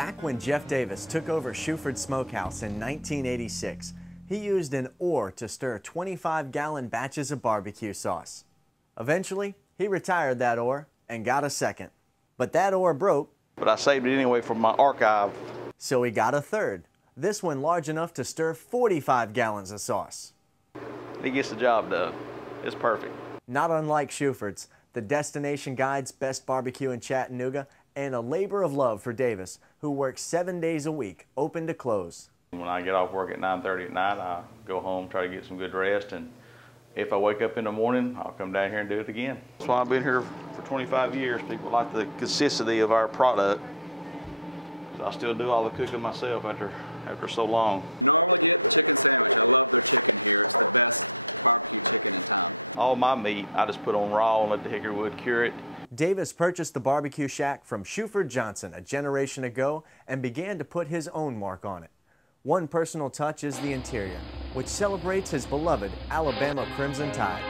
Back when Jeff Davis took over Shuford Smokehouse in 1986, he used an oar to stir 25-gallon batches of barbecue sauce. Eventually, he retired that oar and got a second. But that oar broke. But I saved it anyway for my archive. So he got a third, this one large enough to stir 45 gallons of sauce. He gets the job done. It's perfect. Not unlike Shuford's, the destination guide's best barbecue in Chattanooga, and a labor of love for Davis, who works 7 days a week, open to close. When I get off work at 9:30 at night, I go home, try to get some good rest, and if I wake up in the morning, I'll come down here and do it again. That's why I've been here for 25 years. People like the consistency of our product. I still do all the cooking myself after so long. Normally get chicken sandwich. I love their chicken here. It's the best barbecue chicken in town. All my meat, I just put on raw and let the hickory wood cure it. Davis purchased the barbecue shack from Shuford Johnson a generation ago and began to put his own mark on it. One personal touch is the interior, which celebrates his beloved Alabama Crimson Tide.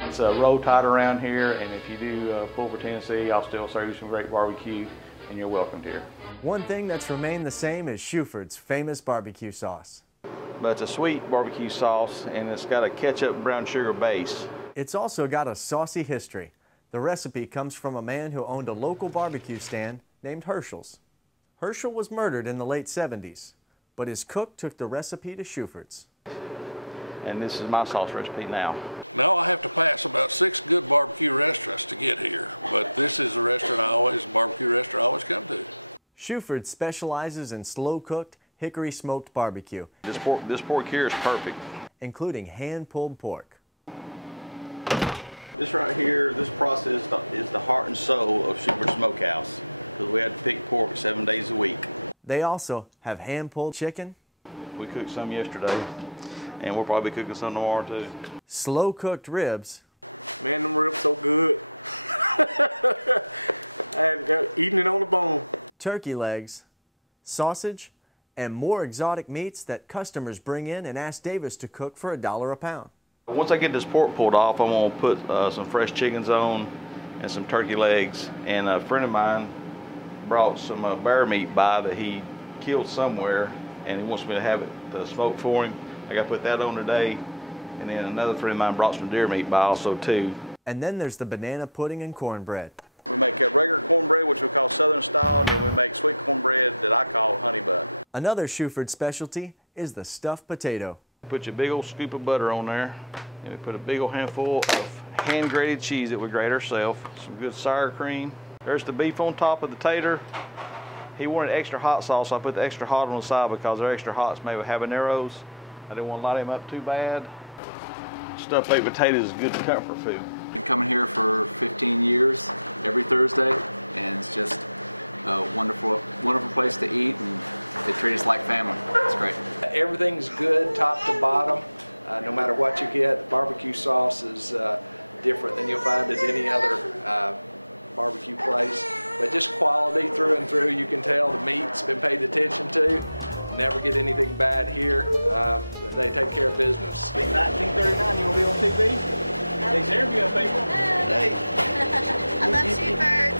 It's a roll tide around here, and if you do pull for Tennessee, I'll still serve you some great barbecue, and you're welcomed here. One thing that's remained the same is Shuford's famous barbecue sauce. But it's a sweet barbecue sauce, and it's got a ketchup and brown sugar base. It's also got a saucy history. The recipe comes from a man who owned a local barbecue stand named Herschel's. Herschel was murdered in the late 70s, but his cook took the recipe to Shuford's. And this is my sauce recipe now. Now I have to pass about 6 good barbecue restaurants to get here, but this is a barbecue restaurant I always come to. Shuford specializes in slow-cooked, hickory-smoked barbecue. This pork here is perfect. Including hand-pulled pork. This right here, this process is the heart and soul of Shuford Smokehouse, because we had to pick pork 7 days a week. They also have hand-pulled chicken. We cooked some yesterday, and we'll probably be cooking some tomorrow too. Slow-cooked ribs. Man, them ribs so good. I had eating it on the bone. Turkey legs, sausage, and more exotic meats that customers bring in and ask Davis to cook for $1 a pound. Once I get this pork pulled off, I'm going to put some fresh chickens on and some turkey legs. And a friend of mine brought some bear meat by that he killed somewhere, and he wants me to have it smoked for him. I got to put that on today. And then another friend of mine brought some deer meat by also too. And then there's the banana pudding and cornbread. We make a regular cornbread, which we call Southern style, and then we make sweet cornbread that I call honey butter. Another Shuford specialty is the stuffed potato. Put your big old scoop of butter on there, and we put a big old handful of hand-grated cheese that we grate ourselves, some good sour cream. There's the beef on top of the tater. He wanted extra hot sauce, so I put the extra hot on the side because they're extra hot, made with habaneros. I didn't want to light him up too bad. Stuffed baked potatoes is good comfort food. Been coming here for 15 years, every Thursday, and it's just a wonderful place to eat, and they treat us like family. It's great. Everything's good, top to bottom. No matter what you get, barbecue sauce is different than you'll find at any other barbecue place. But just quality through and through. You can tell the meat's been paid attention to. Never get anything bad here. They take care of business. 1939, you want to be on TV? These interviewing people. Hey. I love Shuford.